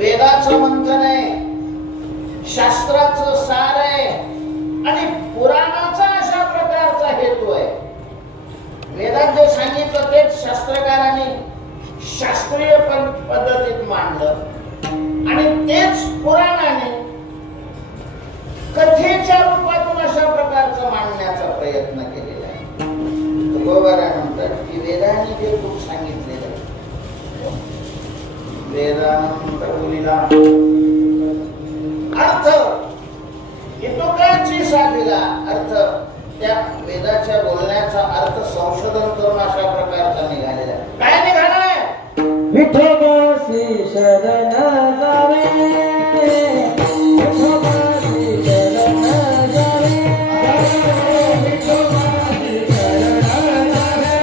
वेदाचं मंथन आहे, शास्त्राचं सार आहे आणि पुराणाचा अशा प्रकारचा हेतू आहे. वेदात जे सांगितलं तेच शास्त्रकारांनी शास्त्रीय पद्धतीत मांडलं आणि तेच पुराणाने कथेच्या रूपातून अशा प्रकारचं मांडण्याचा प्रयत्न केलेला आहे. तुकोबारा म्हणतात की वेदाने जे खूप सांगितलेलं आहे, वेदांत बोलिला अर्थ हितोकाची साधिला अर्थ, त्या वेदाच्या बोलण्याचा अर्थ संशोधन करून अशा प्रकारचा निघालेला आहे. काय निघालाय? विठोबासी शरण जावे, विठोबासी शरण जावे, विठोबासी शरण जावे,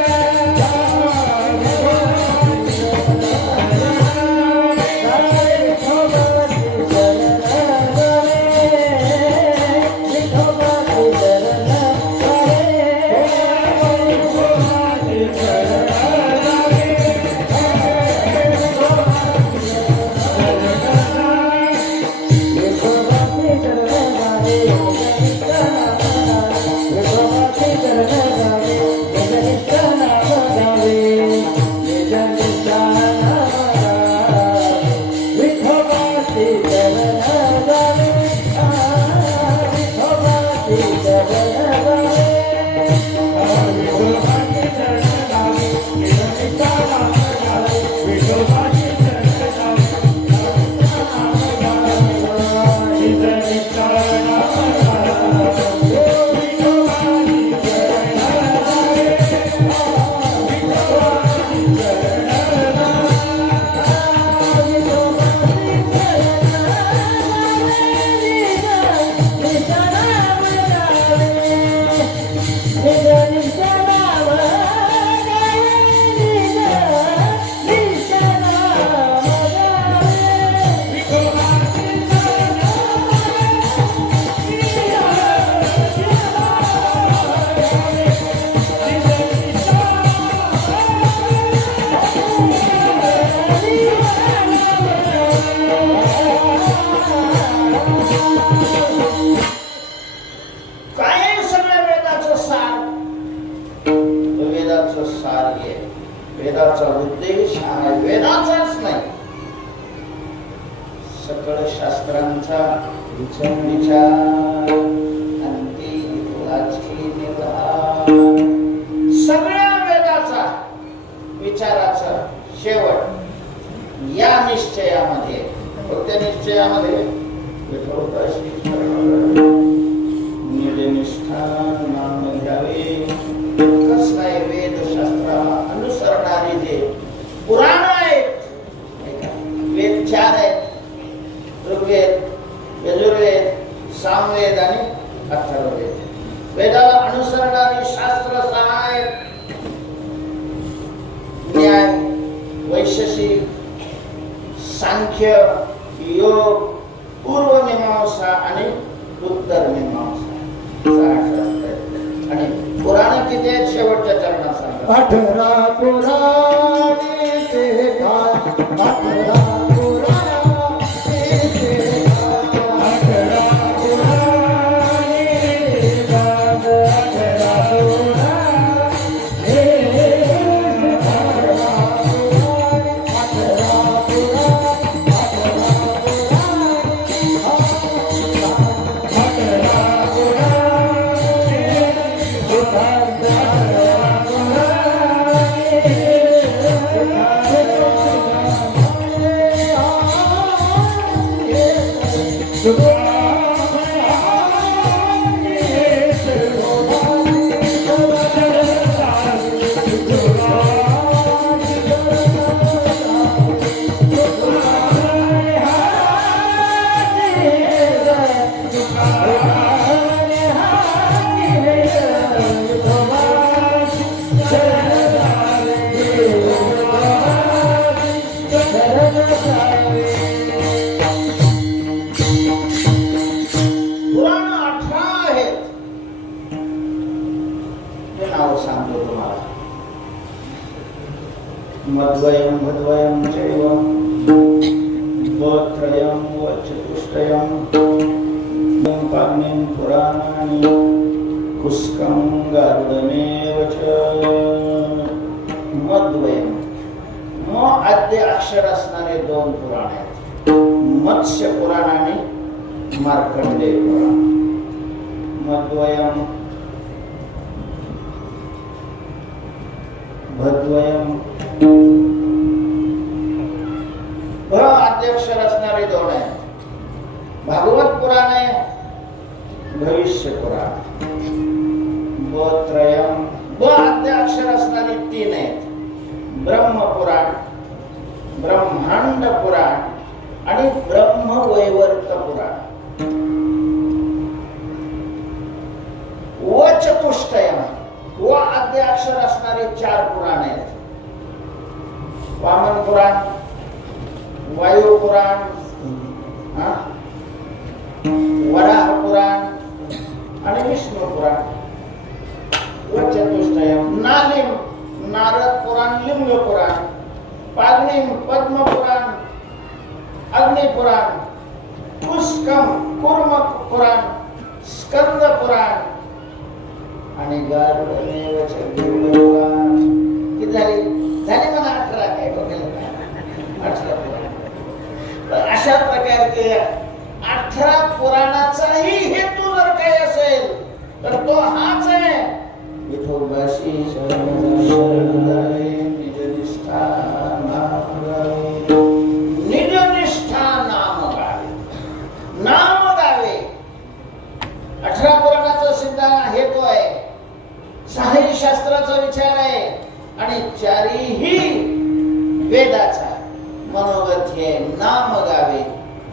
वेदाचा उद्देश हा वेदाचाच नाही, सकळ शास्त्रांचा विचार सगळ्या वेदाचा विचाराचा शेवट या निश्चयामध्ये, त्या निश्चयामध्ये निष्ठा नाम घ्यावे. कसलाय वेदशास्त्राला अनुसरणारे जे पुराण आहेत, वेद 4 आहेत, ऋग्वेद, यजुर्वेद, सामवेद आणि अथर्ववेद. वेदाला अनुसरणारी शास्त्र 6 आहेत, न्याय, वैशेषिक, सांख्य, योग, पूर्वमीमांसा आणि उत्तर मीमांसा. 6 शास्त्र आहेत. आणि पुराण किती आहेत शेवटच्या चरणात सांगा? 18 पुराणे ते 18 मद्वयं भद्वयं चैव वत्रयं वचतुष्टयं पाग्निं पुराणानि कुस्कं गारुडमेव च मद्वयं म आद्य अक्षर असणारे दोन पुराण आहेत मत्स्य पुराण आणि मार्कंडेय पुराण मद्वयं भद्वयं भ आद्याक्षर असणारे दोन आहेत भागवत पुराण आहे भविष्य पुराण त्रयम ब आद्याक्षर असणारे तीन आहेत ब्रह्मपुराण ब्रह्मांड पुराण आणि ब्रह्मवैवर्त पुराण व चतुष्टयम व आद्याक्षर असणारे चार पुराण आहेत वामन पुराण वायू पुराण वराह पुराण आणि विष्णू पुराण व चतुष्टयम नालिम नारद पुराण लिंग पुराण पाग्निम पद्म पुराण अग्नि पुराण पुष्कम कुर्म पुराण स्कंद पुराण आणि गारुडमेव च गरुड पुराण किती झाली मला 18 काय बघायला 18 पुराण अशा प्रकारचे 18 पुराणाचाही हेतू जर काही असेल तर तो हाच आहे विठोबाशी शरण जावे निजनिष्ठा नाम गावे 18 पुराणाचा सिद्धांत हेतू आहे 6 शास्त्राचा विचार आहे आणि 4ही वेदाचा मनोगत हे नाम गावे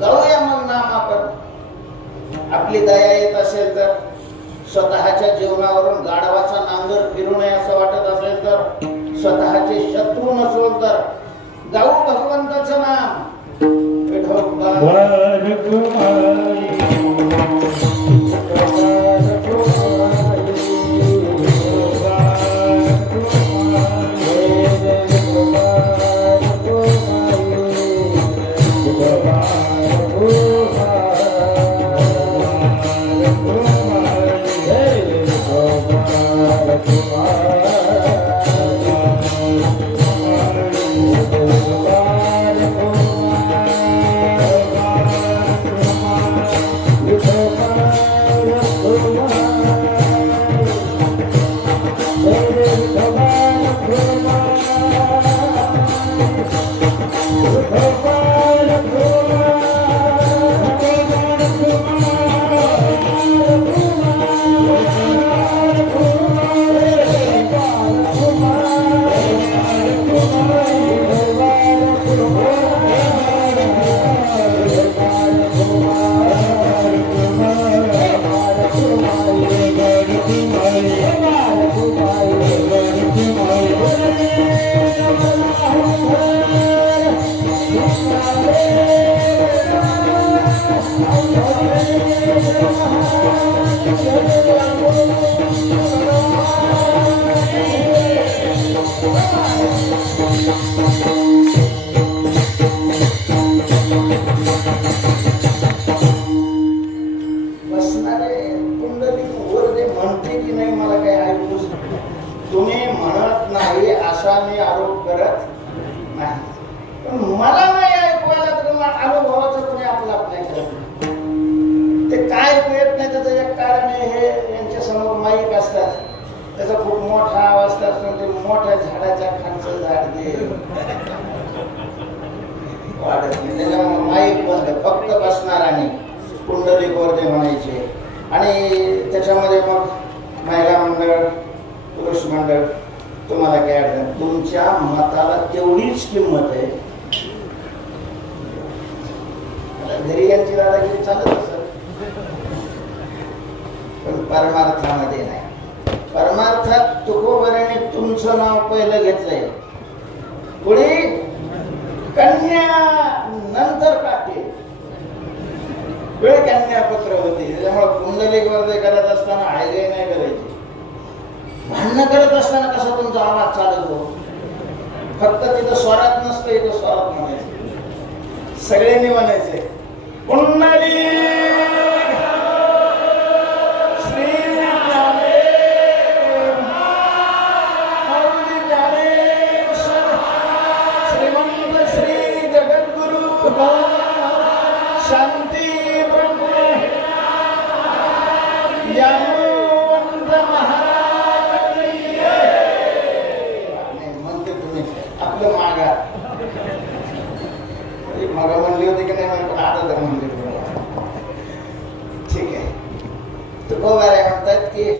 गाऊया मग नाम आपण आपली दया येत असेल तर स्वतःच्या जीवनावरून गाढवाचा नांगर फिरू नये असं वाटत असेल तर स्वतःचे शत्रू नसोल तर गाऊ भगवंताचं नाम विठोबा तुम्ही म्हणत नाही असा मी आरोप करत नाही, पण मला नाही ऐकवायला तर अनुभवाचं कोणी आपला नाही करत. ते काय कळत नाही त्याचं एक कारण हे यांच्या समोर माईक असतात, त्याचा खूप मोठा आवाज असतो, ते मोठ्या झाडाच्या खालचं झाड दे वाढत नाही, त्याच्यामुळे माईक बंद, फक्त बसणार आणि कुंडली गोरदे म्हणायचे. आणि त्याच्यामध्ये मग महिला मंडळ पुरुष मंडळ तुम्हाला काय अडचण, तुमच्या मताला तेवढीच किंमत आहे. घरी यांची दादागिरी चालत असत, पण परमार्थामध्ये नाही. परमार्थात तुकोबराने तुमचं नाव पहिलं घेतलंय, पुढे कन्या नंतर काटे वेळ कन्यापत्र होती. त्याच्यामुळे कुंडलिक वर्धे करत असताना हायगे नाही करायची, भांडणं करत असताना कसा तुमचा आवाज चालत हो, फक्त तिथं स्वरात नसतं, इथं स्वरात म्हणायचं. सगळ्यांनी म्हणायचे पुंडलिक श्री ज्ञानेश्वर माऊली ज्ञानेश्वर श्रीमंत श्री जगद्गुरु शांती ब्रह्म ज्ञानवंत महाराज नाही म्हणते तुम्ही आपलं मागा म्हणली होती की नाही पण आता तर म्हणते